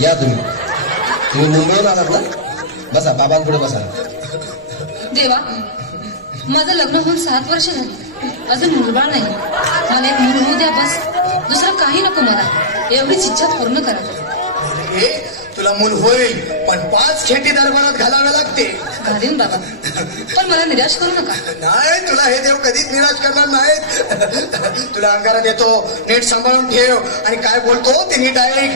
या तुम्ही मुंबईहून आलात ना? बसा, बाबांपुढे बसा. देवा, माझं लग्न होऊन 7 वर्ष झाली, अजून मुलबाळ नाही. मला एक मूल होऊ द्या बस, दुसरं काही नको मला. एवढीच इच्छा पूर्ण करा. तुला मूल होईल, पण 5 खेटी दरबारात घालावे लागते. घालीन बाबा, पण मला निराश करू नका. नाही, तुला हे देव कधीच निराश करणार नाहीत. तुला अंगारात येतो, नीट सांभाळून ठेव आणि काय बोलतो ते नीट ऐक.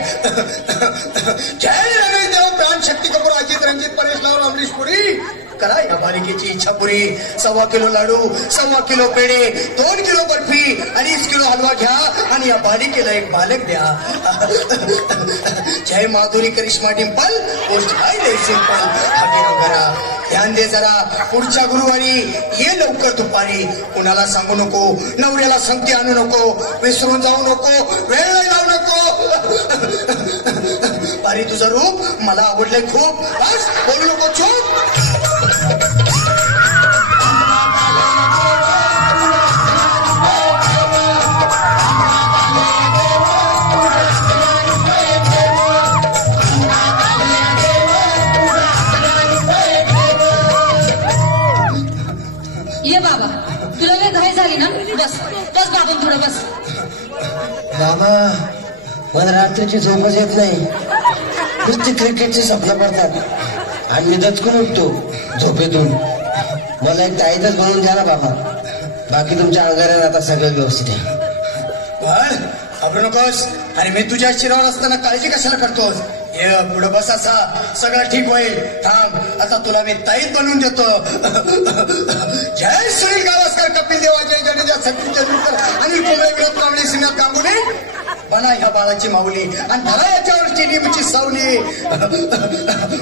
जय रमेश देव, प्राण शक्ती कपूर, अजित रंजित, परेश लावून, अमरीश पुरी. करा या बालिकेची इच्छा पुरी. 1.25 किलो लाडू, 1.25 किलो पेढे, 2 किलो बर्फी, 2.5 किलो हलवा घ्या आणि या बालिकेला एक बालक द्या. जय माधुरी करिश्मा डिंपल, पोस्ट हाय लय सिंपल. करा, ध्यान दे जरा. पुढच्या गुरुवारी ये लवकर दुपारी. कुणाला सांगू नको, नवऱ्याला संगती आणू नको, विसरून जाऊ नको, वेळ लावू नको. बारी तुझं रूप मला आवडलंय खूप. बस बोलू नको, चूप. ये बाबा, तुला वेळ घाई झाली ना? बस बस बाबा, थोडं बस. बाबा, मला रात्रीची झोपच येत नाही. नुसती क्रिकेटची स्वप्न पडतात आणि मी दचकून उठतो झोपेतून. मला एक ताईतच बनवून द्या ना बाबा. बाकी तुमच्या अंगाऱ्यात आता सगळं व्यवस्थित आहे. पण घाबरू नकोस. अरे मी तुझ्या शिरावर असताना काळजी कशाला करतोस? ये पुढे बस, असा सगळं ठीक होईल. थांब, आता तुला मी ताईत बनवून देतो. जय सुनील गावस्कर, कपिल देव, अजय जडेजा, सचिन तेंडुलकर, अनिल कुंबळे, विनोद कांबळे, श्रीनाथ गांगुली. बना ह्या बाळाची माऊली आणि धरा याच्यावरची लिंबूची सावली.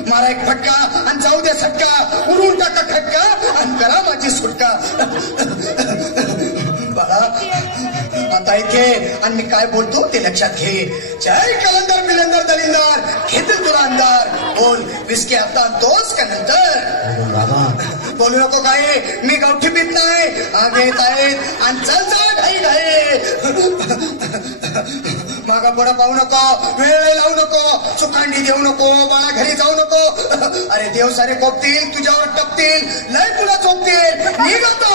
मारा एक फटका आणि जाऊ दे सटका, उडून टाका खटका आणि करा माझी सुटका. बाळा, आता इथे आणि मी काय बोलतो ते लक्षात घे. जय कलंदर बिलंदर दलिंदर, घेतील तुला अंधार. बोल, विस्की आता दोस का नंतर? बोलू नको काय, मी गावठी पीत नाही. आगे येत आहेत आणि चल चल घाई घाई. मागा पुढं पाहू नको, वेळ लावू नको, सुखांडी देऊ नको, बाळा घरी जाऊ नको. अरे देव सारे कोपतील, तुझ्यावर टपतील, लय तुला चोपतील. निघतो